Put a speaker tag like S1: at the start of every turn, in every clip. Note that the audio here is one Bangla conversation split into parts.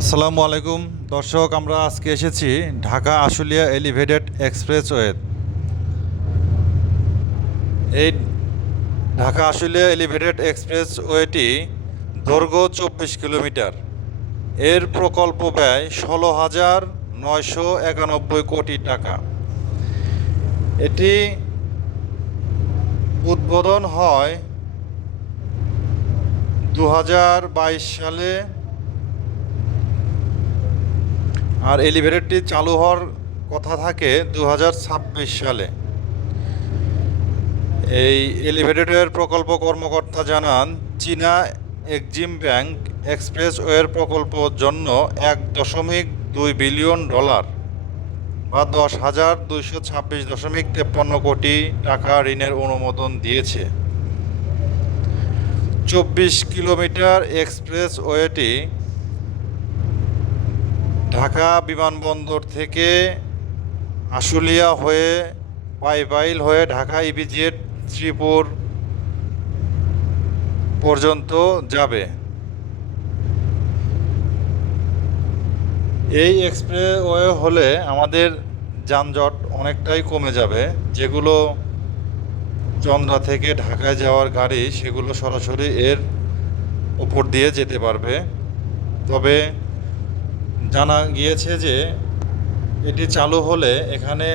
S1: আসসালামু আলাইকুম। দর্শক, আমরা আজকে এসেছি ঢাকা আশুলিয়া এলিভেটেড এক্সপ্রেসওয়ে। এই ঢাকা আশুলিয়া এলিভেটেড এক্সপ্রেসওয়েটি দৈর্ঘ্য চব্বিশ কিলোমিটার। এর প্রকল্প ব্যয় ষোলো হাজার নয়শো একানব্বই কোটি টাকা। এটি উদ্বোধন হয় দু হাজার বাইশ সালে আর এলিভেটরটি চালু হওয়ার কথা থাকে দু হাজার ছাব্বিশ সালে। এই এলিভেটরের প্রকল্প কর্মকর্তা জানান, চীনা এক্সিম ব্যাংক এক্সপ্রেসওয়ের প্রকল্পর জন্য এক দশমিক দুই বিলিয়ন ডলার বা দশ হাজার দুইশো ছাব্বিশ দশমিক তেপ্পান্ন কোটি টাকা ঋণের অনুমোদন দিয়েছে। চব্বিশ কিলোমিটার এক্সপ্রেসওয়েটি ঢাকা বিমানবন্দর থেকে আশুলিয়া হয়ে পাইপাইল হয়ে ঢাকা ইপিজেড শ্রীপুর পর্যন্ত যাবে। এই এক্সপ্রেসওয়ে হলে আমাদের যানজট অনেকটাই কমে যাবে। যেগুলো চন্দ্রা থেকে ঢাকায় যাওয়ার গাড়ি, সেগুলো সরাসরি এর উপর দিয়ে যেতে পারবে। তবে জানা গিয়েছে যে এটি চালু হলে এখানে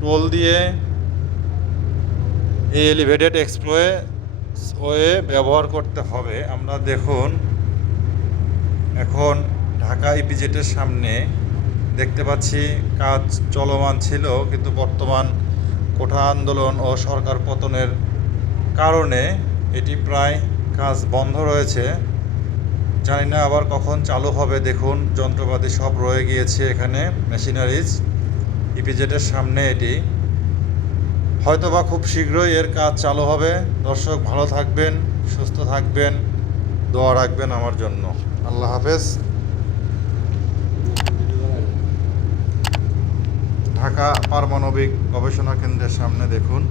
S1: টোল দিয়ে এই এলিভেটেড এক্সপ্লোয়ে ওয়ে ব্যবহার করতে হবে। আমরা দেখুন, এখন ঢাকা ইপিজেটের সামনে দেখতে পাচ্ছি কাজ চলমান ছিল, কিন্তু বর্তমান কোঠা আন্দোলন ও সরকার পতনের কারণে এটি প্রায় কাজ বন্ধ রয়েছে। জানি না আবার কখন চালু হবে, দেখুন, যন্ত্রপাতি সব রয়ে গিয়েছে এখানে, মেশিনারিজ, ইপিজেটের সামনে এটি। হয়তোবা খুব শীঘ্রই এর কাজ চালু হবে। দর্শক, ভালো থাকবেন, সুস্থ থাকবেন, দোয়া রাখবেন আমার জন্য। আল্লাহ হাফেজ। ঢাকা পারমাণবিক গবেষণা কেন্দ্রের সামনে দেখুন।